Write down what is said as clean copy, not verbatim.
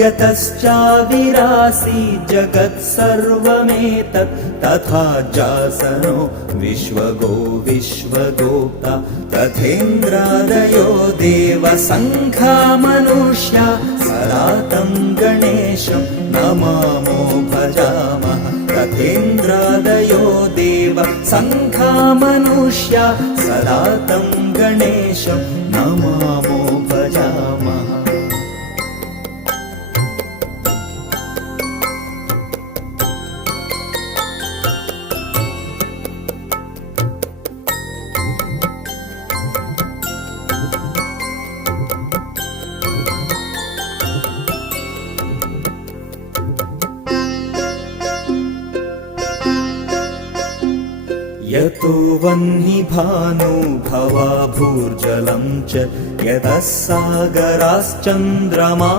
यतश्चाविरासी जगत्सर्वमेतत् तथा जासनो विश्वगो विश्वगोप्ता तथेन्द्रादयो देवसङ्घा मनुष्या सदा तं गणेशं नमामो भजामः। तथेन्द्रादयो देवसङ्घा मनुष्या सदा तं गणेशं नमामो भजामः। यतो वह्निभानुभवा भूर्जलं च यतः सागराश्चन्द्रमा